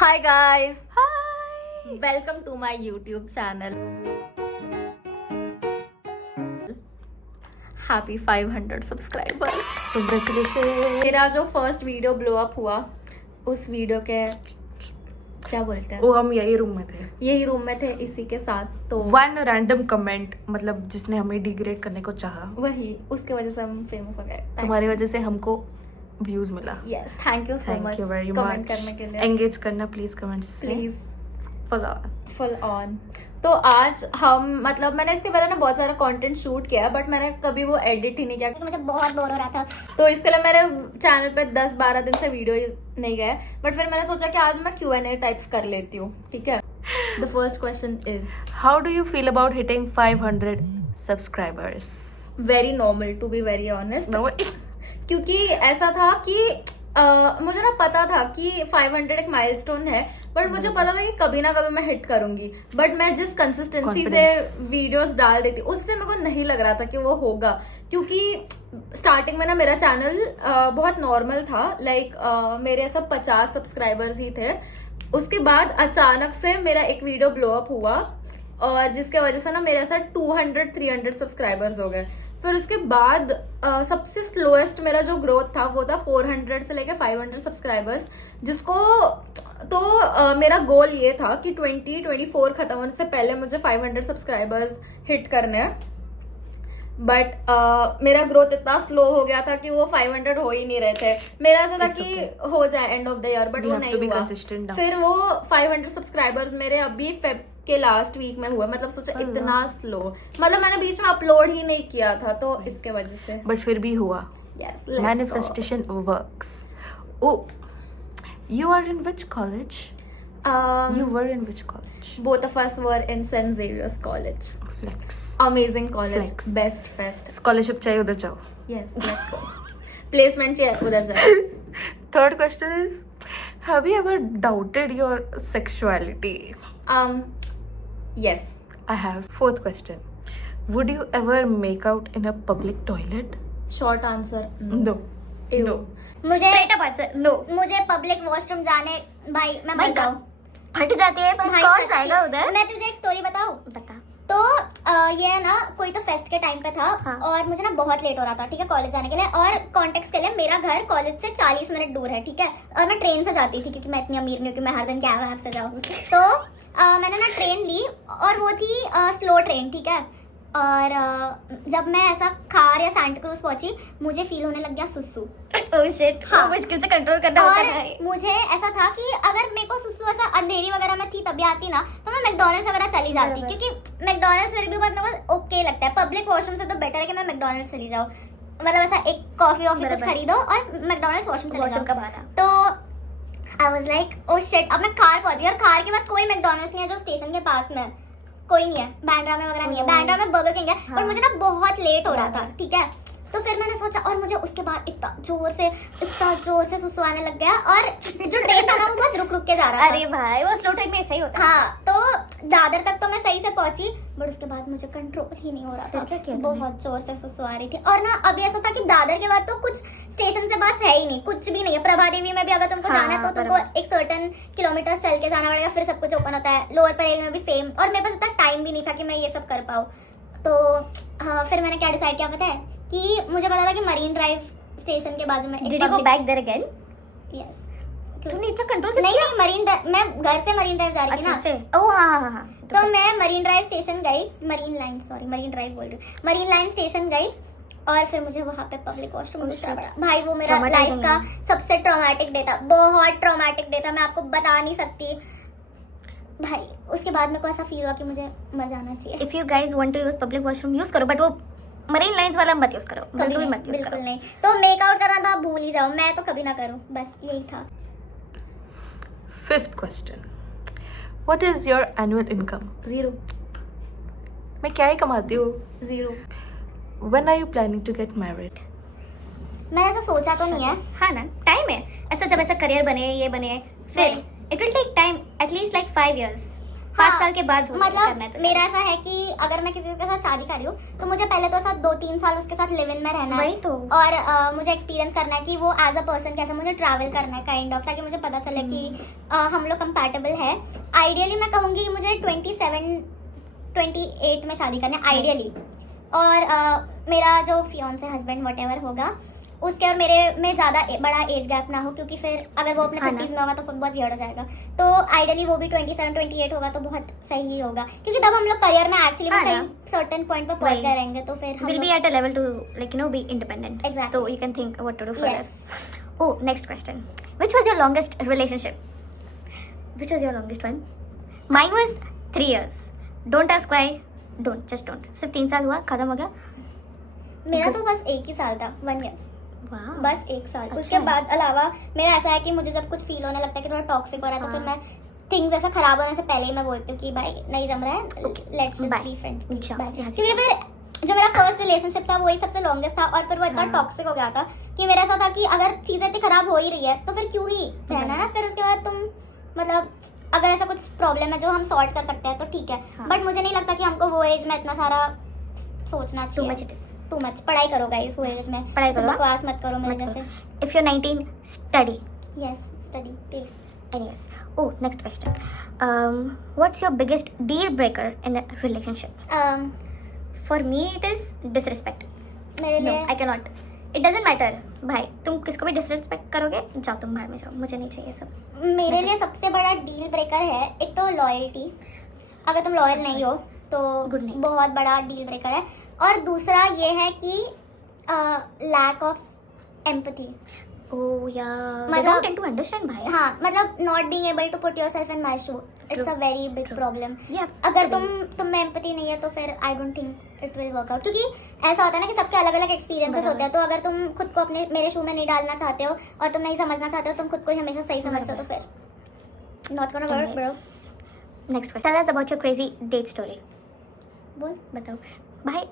Hi guys, Hi. welcome to my YouTube channel. Happy 500 subscribers. Congratulations. मेरा जो first video blow up हुआ उस video के क्या बोलते हैं, वो हम यही रूम में थे. यही रूम में थे इसी के साथ. तो वन रैंडम कमेंट मतलब जिसने हमें डिग्रेड करने को चाहा, वही उसके वजह से हम फेमस हो गए. तुम्हारी वजह से हमको व्यूज मिला. Yes, thank you so thank much you very comment much. करने के लिए. एंगेज करना please comments please follow. Full on. तो आज हम मतलब मैंने इसके पहले ना बहुत सारा कंटेंट शूट किया बट मैंने कभी वो एडिट ही नहीं किया. मुझे बहुत बोर हो रहा था. तो इसके लिए मेरे चैनल पे 10-12 दिन से वीडियो नहीं गए. बट फिर मैंने सोचा कि आज मैं Q&A टाइप्स कर लेती हूँ. ठीक है. The first question is how do you feel about hitting 500 subscribers? Very normal to be very honest. क्योंकि ऐसा था कि मुझे ना पता था कि 500 एक माइलस्टोन है बट मुझे पता था कि कभी ना कभी मैं हिट करूंगी. बट मैं जिस कंसिस्टेंसी से वीडियोस डाल रही थी उससे मेरे को नहीं लग रहा था कि वो होगा. क्योंकि स्टार्टिंग में ना मेरा चैनल बहुत नॉर्मल था. लाइक मेरे ऐसा 50 सब्सक्राइबर्स ही थे. उसके बाद अचानक से मेरा एक वीडियो ब्लो अप हुआ और जिसके वजह से ना मेरे ऐसा 200-300 सब्सक्राइबर्स हो गए. फिर उसके बाद सबसे स्लोएस्ट मेरा जो ग्रोथ था वो था 400 से लेके 500 सब्सक्राइबर्स. जिसको तो मेरा गोल ये था कि 2024 खत्म होने से पहले मुझे 500 सब्सक्राइबर्स हिट करने हैं. बट मेरा ग्रोथ इतना स्लो हो गया था कि वो 500 हो ही नहीं रहे थे. मेरा ऐसा था कि हो जाए end of the year but वो नहीं हुआ. फिर वो 500 सब्सक्राइबर्स मेरे अभी फेब के लास्ट वीक में हुआ. मतलब सोचा इतना स्लो, मतलब मैंने बीच में अपलोड ही नहीं किया था तो इसके वजह से. बट फिर भी हुआ. Yes, manifestation works. Oh, you are in which college? You were in which college? both of us were in St. Xavier's College. Flex. Amazing college. Flex. Best fest. Scholarship चाहिए उधर जाओ. Yes, let's go. Placement चाहिए उधर जाए. Third question is, have you ever doubted your sexuality? Yes. I have. Fourth question, would you ever make out in a public toilet? Short answer. No. Ew. No. मुझे No. मुझे public washroom जाने भाई मैं मर जाऊँ. फट जाती है भाई कौन सच्ची. जाएगा उधर? मैं तुझे एक स्टोरी बताऊँ. बता. तो ये ना कोई तो फेस्ट के टाइम पे था. हाँ. और मुझे ना बहुत लेट हो रहा था. ठीक है, कॉलेज जाने के लिए. और कॉन्टेक्स्ट के लिए मेरा घर कॉलेज से 40 मिनट दूर है. ठीक है, और मैं ट्रेन से जाती थी क्योंकि मैं इतनी अमीर नहीं हूँ कि मैं हर दिन कैब वैब से जाऊँ. तो मैंने ना ट्रेन ली और वो थी स्लो ट्रेन. ठीक है, और जब मैं ऐसा खार या सैंटा क्रूज पहुंची मुझे फील होने लग गया सुसु. Oh shit. हाँ. मुश्किल से कंट्रोल करना होता और है. मुझे ऐसा था कि अगर मेरे को सुसु ऐसा अंधेरी वगैरह में थी तभी आती ना तो मैं मैकडॉनल्ड्स वगैरह चली जाती. बराबर. क्योंकि मैकडॉनल्ड्स फिर भी बहुत मेरे को ओके लगता है. पब्लिक वॉशरूम से तो बेटर है कि मैं मैकडॉनल्ड्स चली जाऊँ. मतलब ऐसा एक कॉफी वॉफी कुछ बराबर. खरीदो और मैकडॉनल्ड्स वॉशरूम चले वॉशरूम जाओ. का बात. तो I was like oh shit. अब मैं कार पहुंची और कार के बाद कोई मैकडॉनल्ड्स नहीं है जो स्टेशन के पास में है. कोई नहीं है. बैंड्रा में वगैरह नहीं है. बैंड्रा में बर्गर किंग है. हाँ. और मुझे ना बहुत लेट हो रहा था. ठीक है, तो फिर मैंने सोचा और मुझे उसके बाद इतना जोर से सुसु आने लग गया. और जो ट्रेन था ना वो बहुत रुक के जा रहा था. अरे भाई वो स्लो ट्रेन में ऐसा ही होता है. हाँ, तो दादर तक तो मैं सही से पहुंची बट उसके बाद मुझे कंट्रोल ही नहीं हो रहा था. फिर क्या किया तुमने? बहुत जोर से सुसु आ रही थी. और ना अभी ऐसा था कि दादर के बाद तो कुछ स्टेशन से बस है ही नहीं, कुछ भी नहीं है. प्रभा देवी में भी अगर तुमको हाँ, जाना है तो तुमको एक सर्टेन किलोमीटर चल के जाना पड़ेगा, फिर सब कुछ ओपन होता है. लोअर परेल में भी सेम. और मेरे पास इतना टाइम भी नहीं था कि मैं ये सब कर पाऊँ. तो हाँ, फिर मैंने क्या डिसाइड किया पता है कि मुझे पता था कि मरीन ड्राइव स्टेशन के बाजू में Did you go back there again? Yes. तूने इतना कंट्रोल नहीं मरीन ड्राइव, मैं घर से मरीन ड्राइव जा रही थी अच्छे ना. से. ओह हाँ. तो मैं मरीन ड्राइव स्टेशन गई. मरीन ड्राइव बोल रही हूँ. मरीन लाइन स्टेशन गई और फिर मुझे वहाँ पे पब्लिक वॉशरूम ढूंढना पड़ा. भाई वो मेरा लाइफ का सबसे ट्रॉमेटिक डे था. बहुत ट्रॉमेटिक डे था. मैं आपको बता नहीं सकती भाई. उसके बाद मेरे को ऐसा फील हुआ कि मुझे मर जाना चाहिए. If you guys want to use public washroom use करो बट वो मरीन लाइंस वाला मत यूज करो. बिल्कुल मत यूज बिल्कुल करो. नहीं. तो मेक आउट करना तो आप भूल ही जाओ. मैं तो कभी ना करूँ. बस यही था. Fifth question, what is your annual income? 0. मैं क्या ही कमाती हूँ. 0. When are you planning to get married? मैंने ऐसा सोचा तो नहीं है. हाँ ना, टाइम है. ऐसा जब ऐसा करियर बने ये बने फिर नहीं. it will take time, at least like 5 years. 5 साल के बाद हो करना है मतलब तो मेरा ऐसा है कि अगर मैं किसी के साथ शादी कर रही हूँ तो मुझे पहले तो साथ 2-3 साल उसके साथ लिव इन में रहना है वही तो। और मुझे एक्सपीरियंस करना है कि वो एज अ पर्सन कैसा, मुझे ट्रैवल करना है काइंड ऑफ, ताकि मुझे पता चले कि हम लोग कंपैटिबल है। आइडियली मैं कहूँगी कि मुझे 27-28 में शादी करना है आइडियली, और मेरा जो फियांसे हस्बैंड व्हाटएवर होगा उसके और मेरे में ज़्यादा बड़ा एज गैप ना हो, क्योंकि फिर अगर वो अपने 30s में होगा तो फिर बहुत वियर्ड हो जाएगा। तो आइडियली वो भी 27-28 होगा तो बहुत सही होगा, क्योंकि तब हम लोग करियर में एक्चुअली कहीं सर्टेन पॉइंट पर पहुंच गए रहेंगे तो फिर will be at a level to like you know be independent. Exactly. तो you can think what to do further. Oh, next question, which was your longest relationship? Which was your longest one? Mine was 3 years. Don't ask why, don't, just don't. सिर्फ 3 साल हुआ, खत्म हो गया। मेरा तो बस 1 ही साल था, 1 year, वाह, बस 1 साल। अच्छा। उसके बाद अलावा मेरा ऐसा है कि मुझे जब कुछ फील होने लगता है कि थोड़ा टॉक्सिक हो रहा है तो फिर मैं थिंग्स ऐसा खराब होने से पहले ही मैं बोलती हूँ कि भाई नहीं जम रहा है, let's just Bye. Be friends. अच्छा, यहाँ से क्योंकि फिर जो मेरा फर्स्ट रिलेशनशिप था वही सबसे लॉन्गेस्ट था, और फिर वो इतना हाँ। टॉक्सिक हो गया था कि मेरा ऐसा था कि अगर चीजें इतनी खराब हो ही रही है तो फिर क्यों ही रहना है। फिर उसके बाद तुम मतलब अगर ऐसा कुछ प्रॉब्लम है जो हम सॉर्ट कर सकते हैं तो ठीक है, हाँ। बट मुझे नहीं लगता कि हमको वो एज में इतना सारा सोचना टू चाहिए। Much it is. Too much. पढ़ाई करो गाइस, वो एज में पढ़ाई करो। बकवास मत करो मेरे जैसे। If you're 19, study. Yes, study please. Anyways, oh, next question. What's your biggest deal breaker in a relationship? For me, it is disrespect. मेरे No, लिए I cannot. It doesn't matter. भाई, तुम किसको भी disrespect करोगे, जाओ तुम बाहर में जाओ, मुझे नहीं चाहिए सब। मेरे लिए सबसे बड़ा डील ब्रेकर है एक तो लॉयल्टी। अगर तुम लॉयल नहीं हो तो Good night. बहुत बड़ा डील ब्रेकर है। और दूसरा ये है कि lack of empathy. Oh yeah. They मतलब- don't tend to understand भाई. हाँ, मतलब not being able to put yourself in my shoe, it's a True. Very big True. Problem. Yeah. अगर तुम में एम्पैथी नहीं है तो फिर I don't think it will work out, क्योंकि ऐसा होता है ना कि सबके अलग अलग एक्सपीरियंसेस बराबर। होते हैं। तो अगर तुम खुद को अपने मेरे शू में नहीं डालना चाहते हो और तुम नहीं समझना चाहते हो, तुम खुद को ही हमेशा सही समझते हो, तो फिर not gonna work bro. Next question. Tell us about your crazy date story. बोल। बताओ भाई,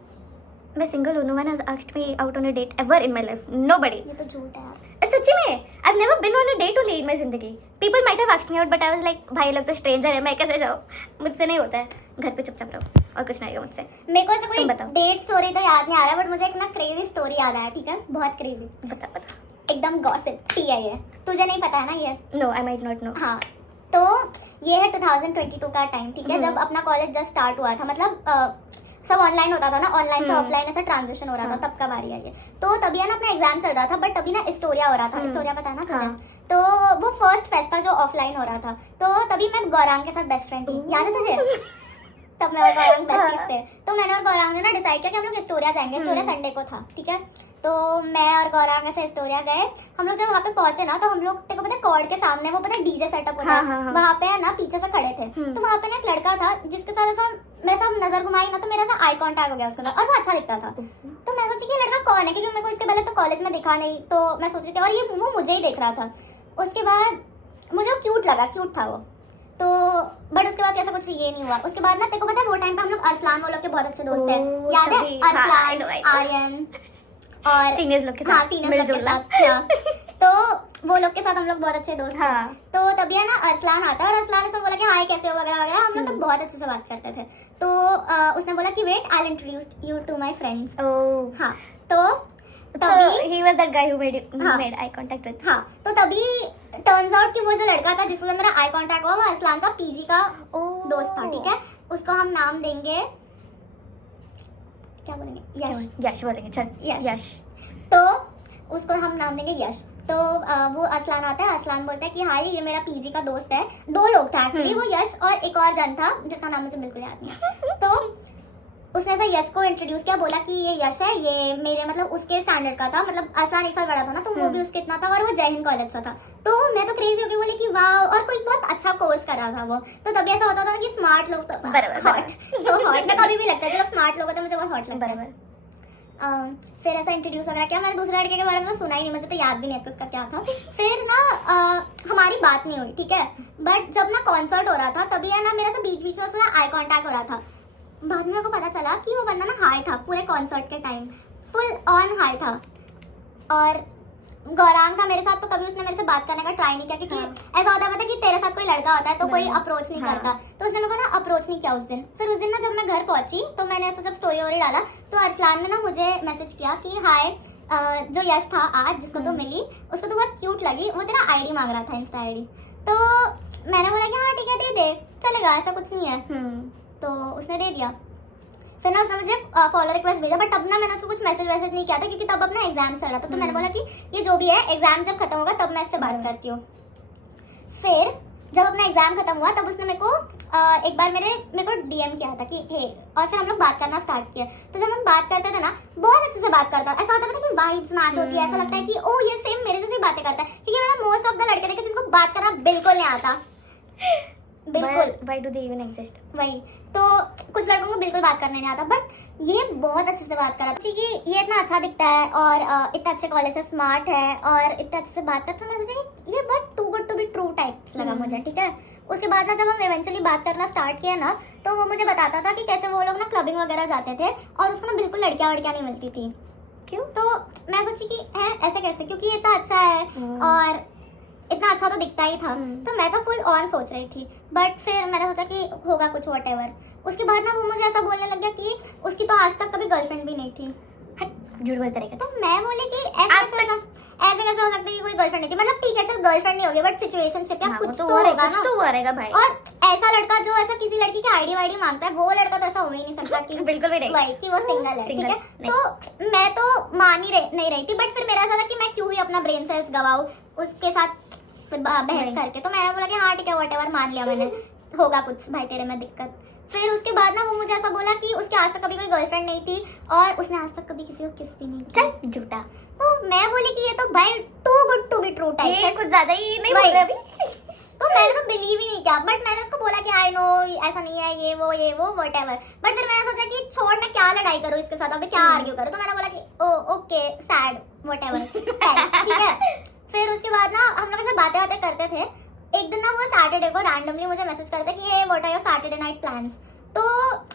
मैं सिंगल हूँ. No one has asked me out on a date ever in my life. Nobody. ये तो झूठ है यार। सच्ची में I've never been on a date only in my जिंदगी. People might have asked me out, but I was like, भाई लोग तो स्ट्रेंजर है, मैं कैसे जाऊँ? मुझसे नहीं होता है. घर पे चुपचाप रहो और कुछ नहीं होगा मुझसे. मेरे को ऐसा कोई तुम बताओ। डेट स्टोरी तो याद नहीं आ रहा, बट मुझे एक ना क्रेजी स्टोरी याद आया, ठीक है, बहुत क्रेजी, बता. एकदम गॉसिप ठीक है। ये तुझे नहीं पता है ना ये? No, I might not know. हाँ, तो ये है 2022 का टाइम, ठीक है, जब अपना कॉलेज जस्ट स्टार्ट हुआ था। मतलब सब ऑनलाइन होता था ना, ऑनलाइन से ऑफलाइन ऐसा ट्रांजिशन हो रहा था, हाँ। तब का बारी है ये। तो तभी है ना अपना एग्जाम चल रहा था, बट तभी ना स्टोरिया हो रहा था। स्टोरिया पता है ना तुझे? हाँ। तो वो फर्स्ट फेस्ट था जो ऑफलाइन हो रहा था। तो तभी मैं गौरांग के साथ बेस्ट फ्रेंड थी, याद है तुझे? तब मैं और गौरांग बेस्ट थे। तो मैंने और गौरांग ने ना डिसाइड किया कि हम लोग स्टोरिया जाएंगे। स्टोरिया संडे को था, ठीक है। तो मैं और गौरांग ऐसे स्टोरिया गए। हम लोग जब वहाँ पे पहुंचे ना, तो हम लोग तेरे को पता है कॉर्ड के सामने वो पता डीजे सेटअप होता है, हाँ। वहाँ पे है ना पीछे से खड़े थे। तो वहाँ पे ना एक लड़का था जिसके साथ ऐसा मैं सब नजर घुमाई ना, तो मेरा सा आई कांटेक्ट हो गया उसके साथ, और वो अच्छा दिखता था। तो मैं सोची कि ये लड़का कौन है, क्योंकि मेरे को इसके पहले तो कॉलेज में दिखा नहीं, तो मैं सोची थी, और ये वो मुझे ही देख रहा था। उसके बाद मुझे वो क्यूट लगा, क्यूट था वो। तो बट उसके बाद कैसा कुछ ये नहीं हुआ। उसके बाद ना तेरे को पता है वो टाइम पे हम लोग अरसलान वो लोग के बहुत अच्छे दोस्त थे, ओह, याद है? तभी, हाँ, I Arsalan, know, I know. Aryan और सीनियर्स लोग के हाँ, साथ सीनियर्स लोग के मिलजुलना. साथ, हाँ। तो वो लोग के साथ हम लोग बहुत अच्छे दोस्त थे। हाँ. तो तभी है ना अरसलान आता है, और अरसलान ने सब बोला कि हाय कैसे हो वगैरह वगैरह। हम लोग तो बहुत अच्छे से बात करते थे। तो उसने बोला कि wait I will introduce you to my friends. Oh. हाँ, तो So तभी he was that guy who हाँ. made eye contact with. हाँ, तो तभी टर्न्स आउट कि वो जो लड़का था जिससे मेरा आई कांटेक्ट हुआ, वो अरसलान का पीजी का Oh. दोस्त था, ठीक है। उसको हम नाम देंगे, क्या बोलेंगे, यश। यश बोलेंगे, चल. यश। यश. तो उसको हम नाम देंगे यश। तो वो अरसलान आता है, अरसलान बोलता है कि हाय ये मेरा पीजी का दोस्त है। 2 लोग थे एक्चुअली, वो यश और एक और जन था जिसका नाम मुझे बिल्कुल याद नहीं है। तो उसने ऐसा यश को इंट्रोड्यूस किया, बोला कि ये यश है, ये मेरे मतलब उसके स्टैंडर्ड का था, मतलब अरसलान 1 साल बड़ा था ना, तो वो भी उसके इतना था, और वो जय हिंद कॉलेज से था। तो मैं तो क्रेजी हो गई, बोले कि वाह, और कोई बहुत अच्छा कोर्स कर रहा था वो। तो तभी ऐसा होता था कि स्मार्ट लोग तो बराबर, हॉट, तो हॉट मैं कभी भी लगता है, जो लोग स्मार्ट लोग होते हैं मुझे बहुत हॉट लगता है। बराबर. फिर ऐसा इंट्रोड्यूस वगैरह किया। मैंने दूसरे लड़के के बारे में तो सुना ही नहीं, मुझे तो याद भी नहीं है कि उसका क्या था। फिर ना हमारी बात नहीं हुई, ठीक है। बट जब ना कॉन्सर्ट हो रहा था, तभी है ना मेरा तो बीच बीच में उससे आई कांटेक्ट हो रहा था। बाद में मेरे को पता चला कि वो बंदा ना हाई था पूरे कॉन्सर्ट के टाइम, फुल ऑन हाई था। और गौरांग था मेरे साथ, तो कभी उसने मेरे से बात करने का ट्राई नहीं किया, क्योंकि ऐसा होता है कि तेरे साथ कोई लड़का होता है तो कोई अप्रोच नहीं करता, तो उसने मेरे को ना अप्रोच नहीं किया उस दिन। फिर उस दिन ना जब मैं घर पहुंची तो मैंने ऐसा जब स्टोरी वोरी डाला तो अरसलान ने ना मुझे मैसेज किया कि हाय, जो यश था आज जिसको तू मिली उसको तो बहुत क्यूट लगी, वो तेरा आईडी मांग रहा था, इंस्टा आईडी। तो मैंने बोला कि हाँ ठीक है दे चलेगा, ऐसा कुछ नहीं है। तो उसने दे दिया। फिर ना उसने मुझे फॉलो रिक्वेस्ट भेजा, बट तब ना मैंने उसको कुछ मैसेज नहीं किया था, क्योंकि तब अपना एग्जाम चल रहा था। तो मैंने बोला कि ये जो भी है एग्जाम जब खत्म होगा तब मैं इससे बात करती हूँ। फिर जब अपना एग्जाम खत्म हुआ तब उसने मेरे को एक बार मेरे को डीएम किया था कि हे, और फिर हम लोग बात करना स्टार्ट किया। तो जब हम बात करते थे ना बहुत अच्छे से बात करता, ऐसा होता था कि वाइब्स मैच होती है, ऐसा लगता है कि ओ ये सेम मेरे जैसी बातें करता है, क्योंकि मैंने मोस्ट ऑफ द लड़के देखे जिनको बात करना बिल्कुल नहीं आता, बिल्कुल। Why do they even exist? वही तो कुछ लड़कों को बिल्कुल बात करने नहीं आता, बट ये बहुत अच्छे से बात करा, क्योंकि ये इतना अच्छा दिखता है और इतना अच्छे कॉलेज से स्मार्ट है और इतना अच्छे से बात करता, तो मैं सोची ये बहुत too good to be true types लगा मुझे, ठीक है। उसके बाद ना जब हम इवेंचुअली बात करना स्टार्ट किया ना, तो वो मुझे बताता था कि कैसे वो लोग ना क्लबिंग वगैरह जाते थे और उसको ना बिल्कुल लड़कियां वड़कियां नहीं मिलती थी। क्यों? तो मैं सोची कि है ऐसे कैसे, क्योंकि ये इतना अच्छा है और इतना अच्छा तो दिखता ही था। तो मैं तो फुल ऑन सोच रही थी, बट फिर मैंने सोचा कि होगा कुछ व्हाटएवर। उसके बाद ना वो मुझे ऐसा बोलने लग गया कि उसकी तो आज तक कभी गर्लफ्रेंड भी नहीं थी। झूठ बोलते रहेगा। तो मैं बोली कि ऐसे कैसे हो सकता है कि कोई गर्लफ्रेंड नहीं थी, मतलब ठीक है चल गर्लफ्रेंड नहीं होगी बट सिचुएशनशिप या कुछ तो होगा ना, तो रहेगा भाई। और ऐसा लड़का जो ऐसा किसी लड़की की आईडी वाईडी मांगता है, वो लड़का तो ऐसा हो ही नहीं सकता कि बिल्कुल भी नहीं कि वो सिंगल है, ठीक है। तो मैं तो मान ही नहीं रही थी, बट फिर मेरा ऐसा था कि मैं क्यों ही अपना ब्रेन सेल्स गवाऊं उसके साथ बहस करके। तो मैंने बोला कि हाँ ठीक है व्हाटएवर, मान लिया मैंने, होगा कुछ भाई तेरे में दिक्कत। फिर उसके बाद ना वो मुझे ऐसा बोला कि उसके आज तक कभी कोई गर्लफ्रेंड नहीं थी और उसने आज तक कभी किसी को किस भी नहीं किया। चल झूठा। तो मैं बोली कि ये तो भाई too good to be true type है, कुछ ज्यादा ही नहीं बोल रहे अभी। तो मैंने तो बिलीव ही नहीं किया, बट मैंने उसको बोला कि आई नो ऐसा नहीं है, ये वो व्हाटएवर। बट फिर मैंने सोचा कि छोड़, मैं क्या लड़ाई करूँ इसके साथ, अभी क्या आर्ग्यू करूँ। तो मैंने बोला कि ओ ओके सैड व्हाटएवर, ठीक है। फिर उसके बाद ना हम लोग ऐसे बातें करते थे। एक दिन ना वो सैटरडे को रैंडमली मुझे मैसेज करता कि ये what are your Saturday night plans. तो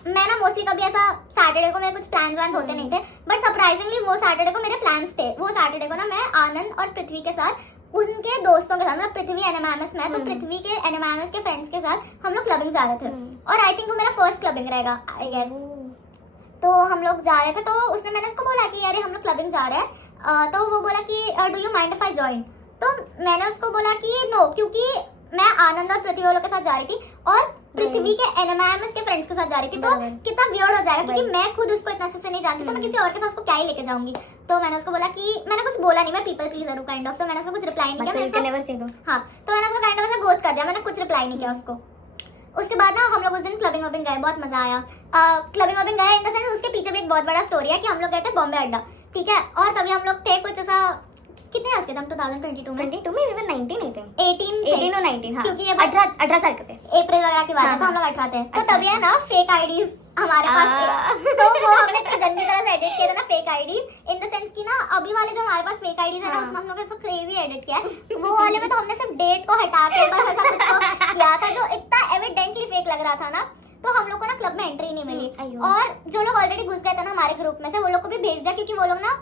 मैं ना मोस्टली कभी ऐसा सैटरडे को मेरे कुछ प्लान्स वान्स होते नहीं थे, बट सरप्राइजिंगली वो सैटरडे को मेरे प्लान्स थे। वो सैटरडे को ना मैं आनंद और पृथ्वी के साथ उनके दोस्तों के साथ, मतलब पृथ्वी एनएमएमएस में, तो पृथ्वी के एनएमएमएस के फ्रेंड्स के साथ हम लोग क्लबिंग जा रहे थे। और आई थिंक वो मेरा फर्स्ट क्लबिंग रहेगा आई गेस। तो हम लोग जा रहे थे, तो उसने मैंने उसको बोला कि अरे हम लोग क्लबिंग जा रहे हैं। तो वो बोला कि do you mind if I join. तो मैंने उसको बोला कि नो, क्योंकि मैं आनंद और पृथ्वी वालों के साथ जा रही थी और पृथ्वी के एनएमएमएस के फ्रेंड्स के साथ जा रही थी, तो कितना वियर्ड हो जाएगा, क्योंकि मैं खुद उसको इतना अच्छे से नहीं जानती, तो मैं किसी और के साथ उसको क्या ही लेके जाऊंगी। तो मैंने उसको बोला कि मैंने कुछ बोला नहीं, मैं पीपल प्लीजर हूं काइंड ऑफ, तो मैंने उसको कुछ रिप्लाई नहीं किया। नेवर से हाँ, तो मैंने उसको काइंड ऑफ ऐसे घोस्ट कर दिया, मैंने कुछ रिप्लाई नहीं किया उसको। उसके बाद ना हम लोग उस दिन क्लबिंग वबिंग गए, बहुत मजा आया। क्लबिंग वबिंग गए इन द सेंस उसके पीछे भी एक बहुत बड़ा स्टोरी है कि हम लोग गए थे बॉम्बे अड्डा, ठीक है। और तभी हम लोग थे कुछ ऐसा, कितने हंस के थे हम 2022 में? 22 में इवन 19 नहीं थे, 18 और 19, हाँ, क्योंकि ये 18 साल के थे, अप्रैल वगैरह की बात है, तो हम लोग 18 थे। तो तभी है ना फेक आईडीज हमारे पास थे, तो वो हमने गंदी तरह से एडिट किए थे ना fake IDs, in the sense कि ना अभी वाले जो हमारे पास फेक आईडीज है ना, उसमें हम लोग ऐसा क्रेजी एडिट किया है। वो वाले में तो हमने सिर्फ डेट को हटा के बस ऐसा कुछ किया था जो इतना एविडेंटली फेक लग रहा था ना, तो हम लोग को ना क्लब में एंट्री नहीं मिली। और जो लोग ऑलरेडी घुस गए थे ना हमारे ग्रुप में से, वो लोग को भी भेज दिया, क्योंकि वो लोग ना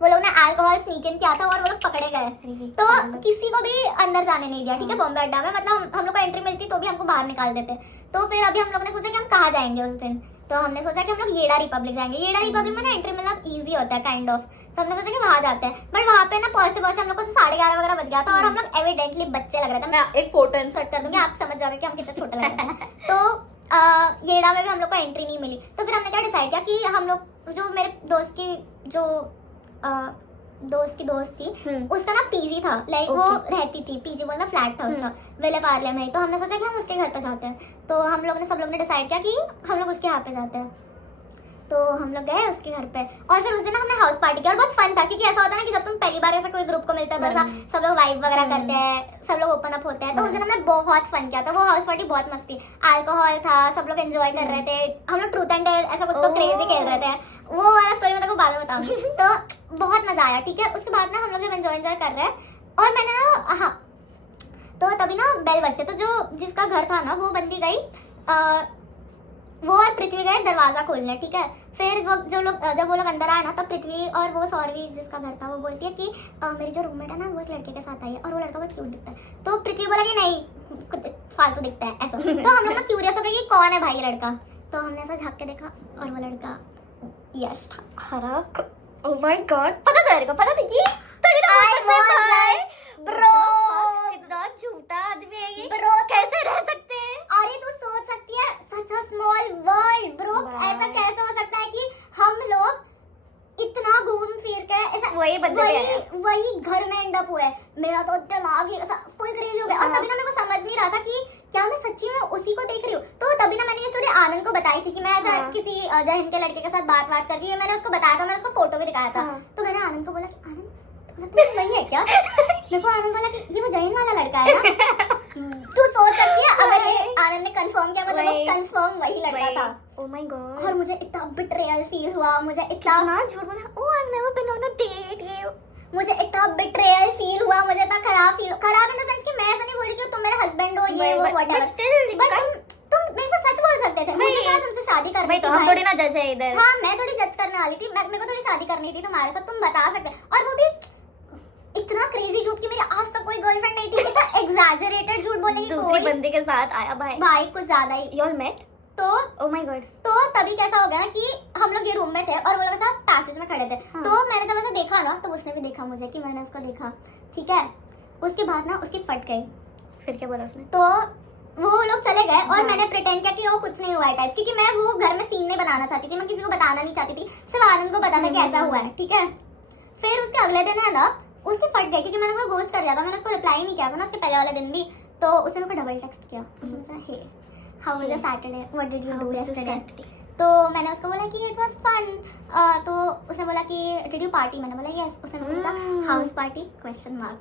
अल्कोहल स्नीक इन किया था और वो लोग पकड़े गए। तो किसी को भी अंदर जाने नहीं दिया, ठीक है, बॉम्बे अड्डा में। मतलब हम लोग को एंट्री मिलती तो भी हमको बाहर निकाल देते। तो फिर अभी हम लोग ने सोचा कि हम कहाँ जाएंगे उस दिन। तो हमने सोचा कि हम लोग येड़ा रिपब्लिक जाएंगे। येड़ा रिपब्लिक में ना एंट्री मिलना ईजी होता है काइंड ऑफ, तो हमने सोचा कि वहाँ जाते हैं। बट वहाँ पे ना पहुंचते हम लोग को 11:30 वगैरह बज गया था और हम लोग एविडेंटली बच्चे लग रहे थे। मैं एक फोटो इंसर्ट कर दूंगी, आप समझ जाओगे कि हम कितने छोटे लग रहे हैं। तो येड़ा में भी हम लोग को एंट्री नहीं मिली। तो फिर हमने क्या डिसाइड किया कि हम लोग, जो मेरे दोस्त की दोस्त थी, उसका ना पीजी था, लाइक वो रहती थी, पीजी बोलना फ्लैट था उसका विले पार्ले में। तो हमने सोचा कि हम उसके घर पे जाते हैं। तो हम लोग ने सब लोग ने डिसाइड किया कि हम लोग उसके यहाँ पे जाते हैं। तो हम लोग गए उसके घर पे और फिर उस दिन हमने हाउस पार्टी किया और बहुत फन था, क्योंकि ऐसा होता है ना कि जब तुम पहली बार ऐसा कोई ग्रुप को मिलता है तो ऐसा सब लोग वाइब वगैरह करते हैं, सब लोग ओपन अप होते हैं। तो उस दिन हमने बहुत फन किया था। वो हाउस पार्टी बहुत मस्त थी, अल्कोहल था, सब लोग एंजॉय कर रहे थे। हम लोग ट्रूथ एंड डेयर ऐसा कुछ तो क्रेजी खेल रहे थे, वो वाला स्टोरी मैं तेको बाद में बताऊंगी। तो बहुत मजा आया, ठीक है। उसके बाद ना हम लोग जब एंजॉय कर रहे हैं और मैंने ना, हाँ, तो तभी ना बेल बजते, तो जो जिसका घर था ना वो बंदी गई वो और पृथ्वी गए दरवाजा खोलने, ठीक है। फिर वो जब वो लोग अंदर आए ना, तब पृथ्वी और वो सौरवी जिसका घर था वो बोलती है कि मेरी जो रूममेट है ना वो एक लड़के के साथ आई है और वो लड़का बहुत क्यूट दिखता है। तो पृथ्वी बोला कि नहीं कुछ फालतू दिखता है ऐसा। तो हम लोग ना क्यूरियस हो गए कि कौन है भाई ये लड़का। तो हमने ऐसा झाँक के देखा और वो लड़का यश था। खराब। ओह माय गॉड, पता था मेरे को, पता था कि ब्रो कितना झूठा आदमी है ये। ब्रो कैसे रह सकते हैं? अरे तू सोच सकती है, सच अ स्मॉल वर्ल्ड ब्रो। ऐसा कैसे हो सकता है कि हम लोग इतना घूम फिर के ऐसा वही बंदे पे आया। वही घर में एंड अप हुए। मेरा तो दिमाग ही ऐसा फुल क्रेजी हो गया। और तभी ना मेरे को समझ नहीं रहा था कि क्या मैं सच्ची में उसी को देख रही हूँ। तो तभी ना मैंने ये स्टोरी आनंद को बताई थी कि मैं ऐसा किसी जैन के लड़के के साथ बात कर रही हूँ। मैंने उसको बताया था, मैंने उसको फोटो भी दिखाया था। तो मैंने आनंद को बोला कि आनंद वही है क्या? मेरे को आनंद बोला कि ये वो जैन वाला लड़का है ना। तू सोच सकती है अगर ये आनंद ने कंफर्म किया, मतलब वो कंफर्म वही लड़का था। Oh my God. और मुझे इतना बिट्रेयल फील हुआ, मुझे इतना झूठ बोला। Oh I have never been on a date. ये मुझे इतना बिट्रेयल फील हुआ, मुझे इतना खराब इन द सेंस कि मैं ऐसा नहीं बोल रही कि तुम मेरे हस्बैंड हो ये वो व्हाटएवर, बट स्टिल तुम मेरे से सच बोल सकते थे। मुझे क्या तुमसे शादी करनी भाई, थी तो हम भाई। थोड़ी ना जज है इधर। हाँ मैं थोड़ी जज करने वाली थी, मेरे को थोड़ी शादी करनी थी तुम्हारे साथ, तुम बता सकते। और वो भी इतना क्रेजी झूठ कि मेरे आज तक कोई गर्लफ्रेंड नहीं थी। इतना एग्जैजरेटेड झूठ बोलने की दूसरे बंदे के साथ आया भाई कुछ ज्यादा ही। You all met? तो ओह माय गॉड। तो तभी कैसा हो गया ना कि हम लोग ये रूम में थे और वो लोग सब पैसेज में खड़े थे। तो मैंने जब ऐसा देखा ना तो उसने भी देखा मुझे कि मैंने उसको देखा, ठीक है। उसके बाद ना उसकी फट गई। फिर क्या बोला उसने? तो वो लोग चले गए और मैंने प्रिटेंड किया कि वो कुछ नहीं हुआ है टाइप, क्योंकि मैं वो घर में सीन नहीं बनाना चाहती थी, मैं किसी को बताना नहीं चाहती थी, सिर्फ आनंद को पता था कि ऐसा हुआ है, ठीक है। फिर उसके अगले दिन है ना उसकी फट गई क्योंकि मैंने उसको गोस्ट कर दिया था, मैंने उसको रिप्लाई नहीं किया था ना उसके पहले वाले दिन भी। तो उसने मेरे को डबल टेक्स्ट किया, उसने पूछा hey how was your Saturday, what did you do yesterday. तो मैंने उसको बोला कि इट वाज फन। तो उसने बोला कि डिड यू पार्टी, मैंने बोला यस। उसने मुझे पूछा हाउस पार्टी क्वेश्चन मार्क।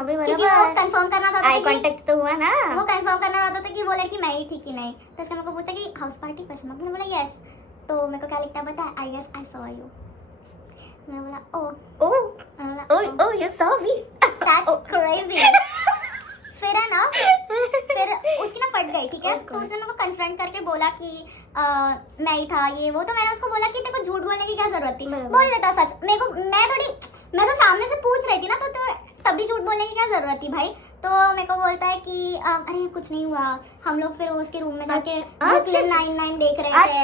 अभी क्योंकि वो कंफर्म करना चाहता था आई कांटेक्ट तो हुआ ना, वो कंफर्म करना चाहता था कि वो लड़की मैं ही थी कि नहीं। तो उसने मेरे को पूछा कि हाउस पार्टी क्वेश्चन मार्क, मैंने बोला यस। तो मेरे को क्या लिखता है पता है, I guess I saw you. मैंने बोला oh oh you saw me, that's crazy. फिर है ना फिर उसकी ना फट गई, ठीक है। तो उसने मेरे को कन्फ्रंट करके बोला कि मैं ही था ये वो। तो मैंने उसको बोला कि तेरे को झूठ बोलने की क्या जरूरत थी, बोल देता सच। मेरे को मैं तो सामने से पूछ रही थी ना, तो तभी झूठ बोलने की क्या जरूरत थी भाई। तो मेरे को बोलता है कि अरे कुछ नहीं हुआ, हम लोग फिर उसके रूम में जाके ब्रुकलिन 99 देख रहे थे।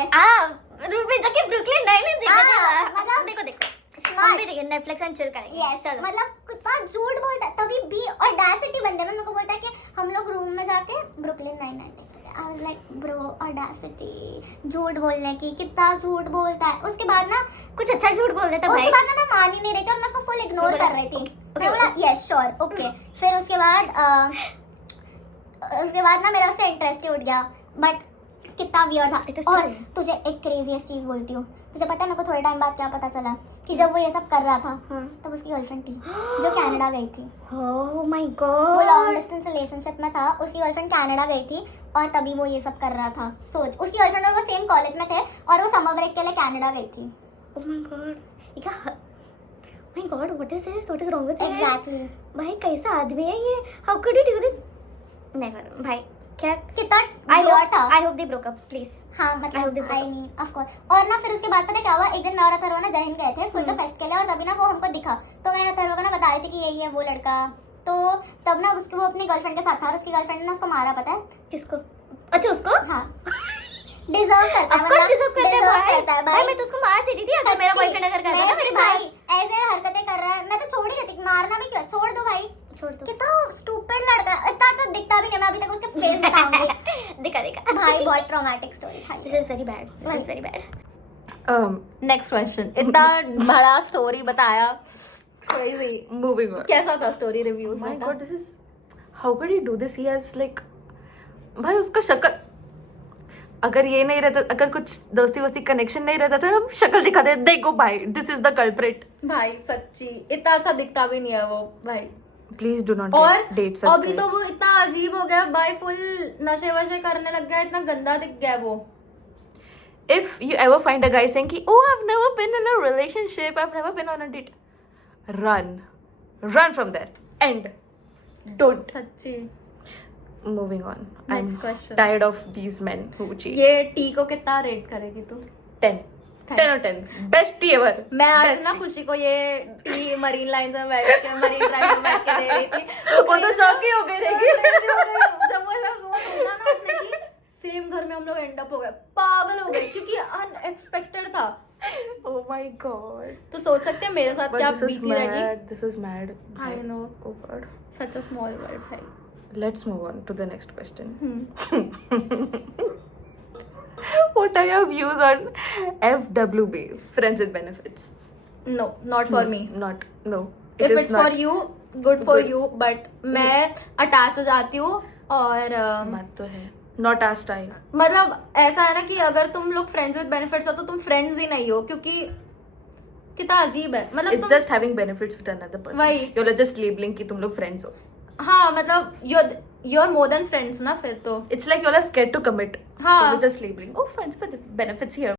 रूम में जाके ब्रुकलिन 99 देखा था। मतलब देखो हम भी देखेंगे नेटफ्लिक्स एंड चिल करेंगे। यस चलो, मतलब कितना झूठ बोलता है। तभी भी ऑडेसिटी बंदे में मेरे को बोलता है कि हम लोग रूम में जाके ब्रुकलिन 99 देख रहे थे। I was like bro audacity, झूठ बोलने की, कितना झूठ बोलता है। उसके बाद ना कुछ अच्छा झूठ बोल देता भाई। उसके बाद ना मैं मान ही नहीं रही थी और मैं उसको फुल इग्नोर कर रही थी। मैं बोला यस श्योर ओके। फिर उसके बाद ना मेरा उससे इंटरेस्ट ही उठ गया, बट कितना वियर्ड था। और तुझे एक क्रेजीएस्ट चीज बोलती हूँ, तुझे पता है मेरे को थोड़े टाइम बाद क्या पता चला कि जब वो ये सब कर रहा था तब उसकी गर्लफ्रेंड थी जो कनाडा गई थी। ओह माय वो गॉड, लॉन्ग डिस्टेंस रिलेशनशिप में था, उसकी गर्लफ्रेंड कनाडा गई थी और तभी वो ये सब कर रहा था। सोच, उसकी गर्लफ्रेंड और वो सेम कॉलेज में थे और वो समर ब्रेक के लिए कनाडा गई थी। Oh my God, my God what is this, what is wrong with exactly भाई, कैसा आदमी है ये? How could you do this? Never भाई, क्या कितना I hope they broke up please. हाँ मतलब आई मीन ऑफ कोर्स। और ना फिर उसके बाद पता क्या हुआ, एक दिन मैं और अथर्व ना जय हिंद गए थे कोई तो फेस्ट के लिए, और तभी ना वो हमको दिखा। तो मैंने अथर्व को ना बता रही थी कि यही है वो लड़का। तो तब ना उसको, वो अपनी गर्लफ्रेंड के साथ था और उसकी गर्लफ्रेंड ने उसको मारा, पता है किसको? अच्छा उसको? हाँ डिजर्व करता है, मतलब डिजर्व करता है भाई। भाई मैं तो उसको मार देती थी अगर मेरा बॉयफ्रेंड अगर करता ना मेरे साथ। भाई ऐसे हरकतें कर रहा है, मैं तो छोड़ ही देती, मारना भी क्यों, छोड़ दो भाई। छोड़ दो, कितना स्टूपिड लड़का, इतना अच्छा दिखता भी नहीं, मैं अभी तक उसके फेस दिखाऊंगी। दिखा भाई बहुत ट्रॉमेटिक स्टोरी था। This is very bad, this is very bad. Next question, इतना बड़ा स्टोरी बताया, crazy। Moving on. कैसा था स्टोरी रिव्यूज My में? God, this is how could he do this? He has like, भाई उसका शक्ल, अगर ये नहीं रहता, अगर कुछ दोस्ती वोस्ती कनेक्शन नहीं रहता था ना, शक्ल दिखाते देखो भाई, दिस इज द कल्प्रिट। भाई सच्ची इतना अच्छा दिखता भी नहीं है वो भाई। प्लीज डू नॉट और डेट सच अभी तो वो इतना अजीब हो गया भाई, फुल नशे वशे करने लग गया, इतना गंदा दिख गया वो। If you ever find a guy saying कि oh I've never been in a relationship, I've never been on a date, run from there, end, don't। सच्ची Moving on. I'm Next question. tired of these men who cheat. ये T को कितना rate करेगी तू? 10. 10 out of 10. Best tea ever. मैं आज Best ना tea. खुशी को ये टी मरीन लाइन में बैठ के मरीन ड्राइव में बैठ के दे रही थी। वो तो शौक ही हो गई रहेगी. जब वो ऐसा सुना ना उसने कि सेम घर में हम लोग एंड अप हो गए, पागल हो गए क्योंकि अनएक्सपेक्टेड था। Oh my god. तो सोच सकते हैं मेरे साथ But क्या this is बीती रहेगी। mad. This is mad. I know. Oh god. Such a small world भाई। Let's move on to the next question. Hmm. What are your views on FWB, friends with benefits? No, not for me. Not. No. If is it's not. for you, good for Good. you, but मैं attach हो जाती हूँ और बात तो है. Not our style. मतलब ऐसा है ना कि अगर तुम लोग फ्रेंड्स विद बेनिफिट्स हो तो तुम फ्रेंड्स ही नहीं हो, क्योंकि कितना अजीब है। मतलब It's तुम, just having benefits with another person. वही। You're just labeling कि तुम लोग friends हो. हाँ मतलब you're more than friends ना फिर तो। It's like you're scared to commit. हाँ। You're just labeling. Oh, friends with benefits here.